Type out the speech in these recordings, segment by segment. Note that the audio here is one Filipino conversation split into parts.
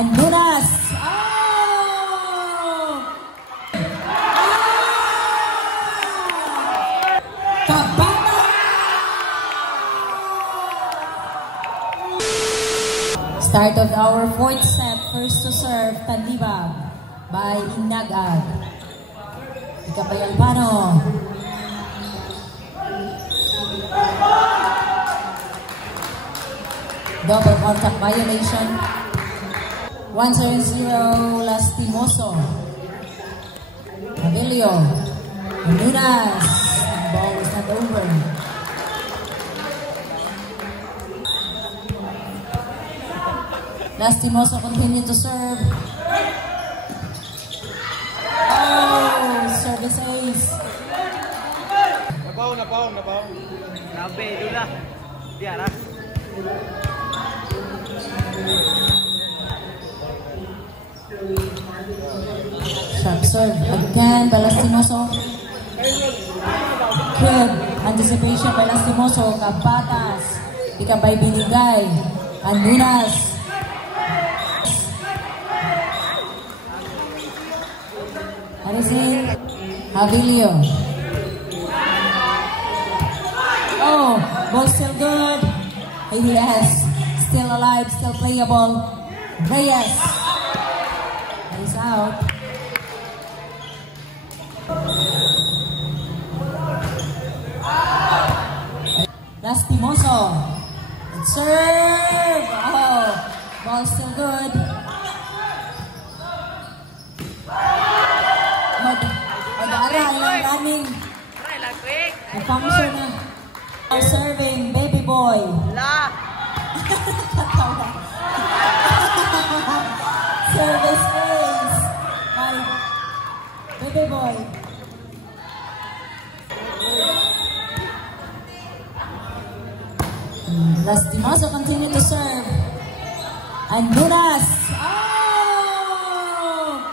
Andunas. Oh! Kabata. Start of our fourth set. First to serve, Tandibag by Inagag. Ikapay Albano. Double contact violation. 1-0 Lastimoso. Abilio. Andunas. The ball is not over. Lastimoso continue to serve. Oh, service ace. Nabaw. Nabe, dula. Diara. Sharp serve again by Lastimoso. Good anticipation by Lastimoso. Kabatas. Pick up by Binigay. Andunas. Arisin. Abilio. Oh, ball still good. Yes, still alive, still playable. Reyes. He's out. Lastimoso. Good serve. Oh, ball still good. Mag-aaral yung running. Function na. Serving, baby boy. La. Service ace. By baby boy. Lastimoso continue to serve. Andunas. Oh!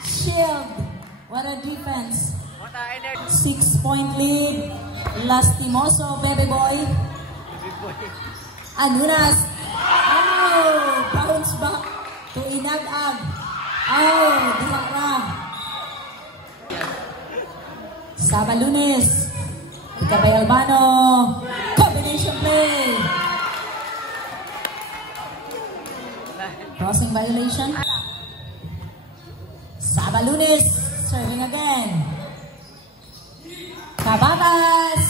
Shield. What a defense. 6-point lead. Lastimoso, baby boy. Andunas. Oh! Bounce back to Inagag. Oh! Disakra. Sabalunes. Ikabay Albano. Combination play. Crossing violation. Sabalunes. Serving again. Kabatas.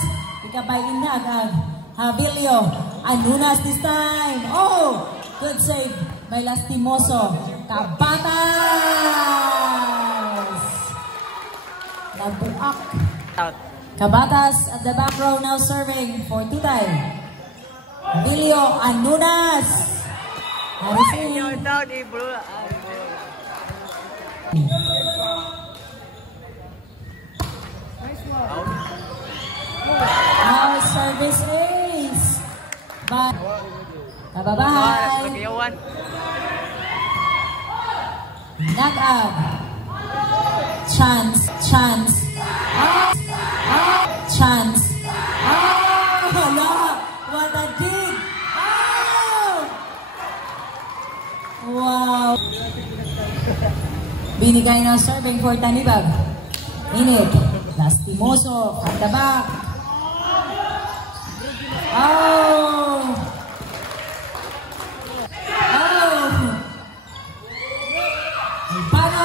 Ikabay Inagag. Abilio. Andunas this time. Oh! Good save by Lastimoso. Kabatas. Nagbuak. Kabatas at the back row now serving for Tutay. Abilio. Andunas. Now service ace. But kababahay. Nagag. Chance. Chance. Chance. Hala. What a dig. Wow. Binigay na serving for Tandibag. Init. Lastimoso. At the back. Oh. Albano.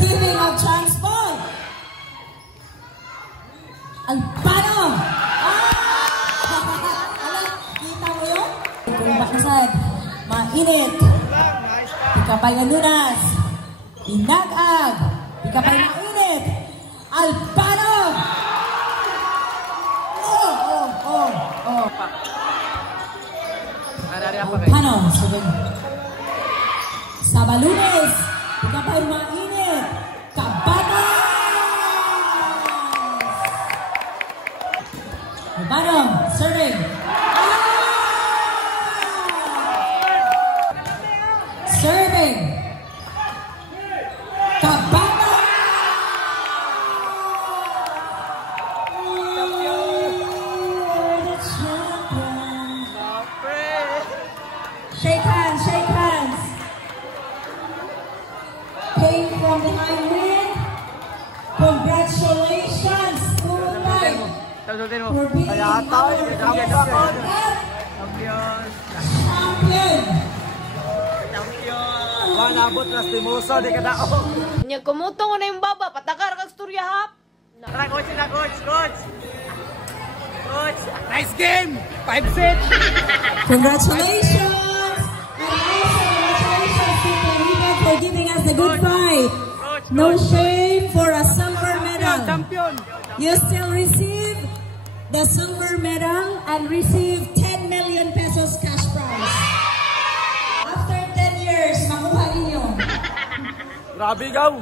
Giving a chance ball. Albano. Kita mo yun? Kung bakasad. Mainit. Ikabay Andunas. Inagag. Ikabay mainit. Albano. Albano. Sabalunes. Ikabay mainit. Kabatas. Albano. Serving. Serving. Kabata. Shake hands, shake hands. all-time win. Congratulations, Tutay, Talutin mo. for being Kaya our tao. champion. Champion. Champion. Champion. Manabot na stimoso. Di ka dao. Nya kumutong na yung baba, patakar kag storya hap. Tara, coach na, coach. Coach. Coach. Nice game. 5 sets. Congratulations. And also congratulations to Rico for giving us the good fight. Coach. No shame for a silver medal. Champion. You still receive the silver medal and receive 10 million pesos cash prize. After 10 years, makuha ninyo. Grabe, gaw.